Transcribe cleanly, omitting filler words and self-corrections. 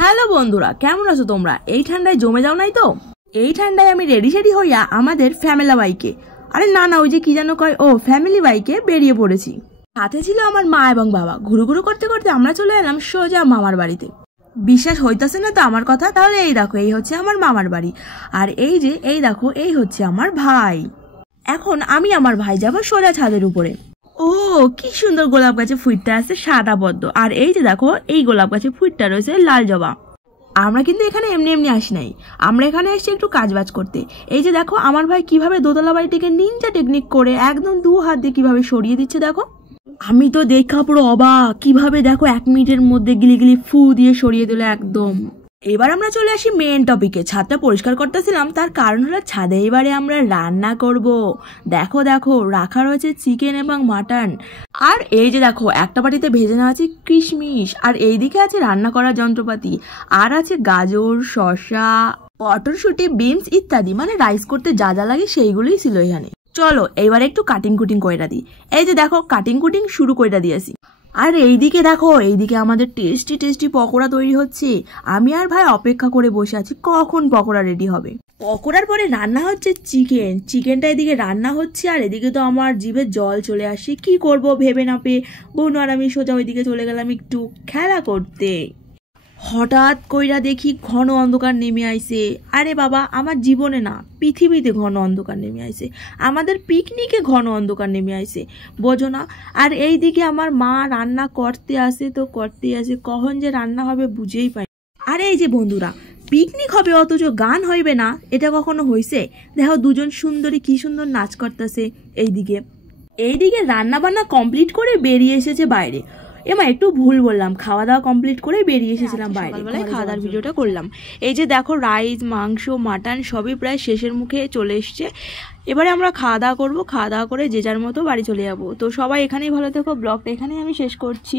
Hello বন্ধুরা, কেমন আছো তোমরা? এই ঠান্ডায় জমে যাও নাই তো? এই ঠান্ডায় আমি রেডি সেডি হইয়া আমাদের ফ্যামিলি বাইকে, আরে না না ওই যে কি যেন কয়, ফ্যামিলি বাইকে বেরিয়ে পড়েছি। সাথে ছিল আমার মা এবং বাবা। ঘুরু ঘুরু করতে করতে আমরা চলে এলাম সোজা মামার বাড়িতে। বিশ্বাস হইতাছে না তো আমার কথা? তাহলে এই দেখো, এই হচ্ছে আমার মামার বাড়ি। আর এই দেখো, এই হচ্ছে আমার ভাই। এখন আমি আমার ভাই যাবো সোজা ছাদের উপরে। ও কি সুন্দর গোলাপ গাছে ফুটটা আছে সাদা পদ্ম, আর এই যে দেখো এই গোলাপ গাছে ফুটটা রয়েছে লাল জবা। আমরা কিন্তু এখানে এমনি এমনি আসি নাই, আমরা এখানে এসেছি একটু কাজবাজ করতে। এই যে দেখো আমার ভাই কিভাবে দোতলা বাড়িটিকে নিনজা টেকনিক করে একদম 2 হাত দিয়ে কিভাবে সরিয়ে দিচ্ছে দেখো। আমি তো দেখা পুরো অবাক, কিভাবে দেখো 1 মিনিটের মধ্যে গিলি গিলি ফু দিয়ে সরিয়ে দিল একদম। এবার আমরা চলে আসি মেন টপিকে। ছাদটা পরিষ্কার করতেছিলাম, তার কারণ হলো ছাদে এবারে আমরা রান্না করব। দেখো দেখো রাখা রয়েছে চিকেন এবং মাটন। আর এই যে দেখো একটা বাটিতে ভেজে নেওয়া আছে কিশমিশ, আর এইদিকে আছে রান্না করার যন্ত্রপাতি, আর আছে গাজর, শসা, মটরশুঁটি, বিনস ইত্যাদি, মানে রাইস করতে যা যা লাগে সেইগুলোই ছিল এখানে। চলো এইবার একটু কাটিং কুটিং কইরা দিই। এই যে দেখো কাটিং কুটিং শুরু কইরা দিয়েছি। আর এইদিকে দেখো, এইদিকে আমাদের টেস্টি টেস্টি পকোড়া তৈরি হচ্ছে। আমি আর ভাই অপেক্ষা করে বসে আছি কখন পকোড়া রেডি হবে। পকোড়ার পরে রান্না হচ্ছে চিকেনটা এদিকে রান্না হচ্ছে, আর এদিকে তো আমার জিভে জল চলে আসে। কি করব ভেবে না পেয়ে বোন আর আমি সোজা ওইদিকে চলে গেলাম একটু খেলা করতে। হঠাৎ কইরা দেখি ঘন অন্ধকার নেমে আইছে। আরে বাবা, আমার জীবনে না পৃথিবীতে ঘন অন্ধকার নেমে আইছে, আমাদের পিকনিকে ঘন অন্ধকার নেমে আইছে, বোঝো না? আর এইদিকে আমার মা রান্না করতে আসে তো করতে আসে, কখন যে রান্না হবে বুঝেই পাই। আর এই যে বন্ধুরা, পিকনিক হবে অথচ গান হইবে না, এটা কখনো হইছে? দেখো দুজন সুন্দরী কি সুন্দর নাচ করতেছে। এইদিকে রান্না বান্না কমপ্লিট করে বেরিয়ে এসেছে বাইরে। এমা একটু ভুল বললাম, খাওয়া দাওয়া কমপ্লিট করে বেরিয়ে এসেছিলাম বাইরে। সকালবেলায় খাওয়া দাওয়ার ভিডিওটা করলাম। এই যে দেখো রাইস, মাংস, মাটন সবই প্রায় শেষের মুখে চলে এসছে। এবারে আমরা খাওয়া দাওয়া করবো, খাওয়া দাওয়া করে যে যার মতো বাড়ি চলে যাবো। তো সবাই এখানেই ভালো থেকো, ব্লগটা এখানেই আমি শেষ করছি।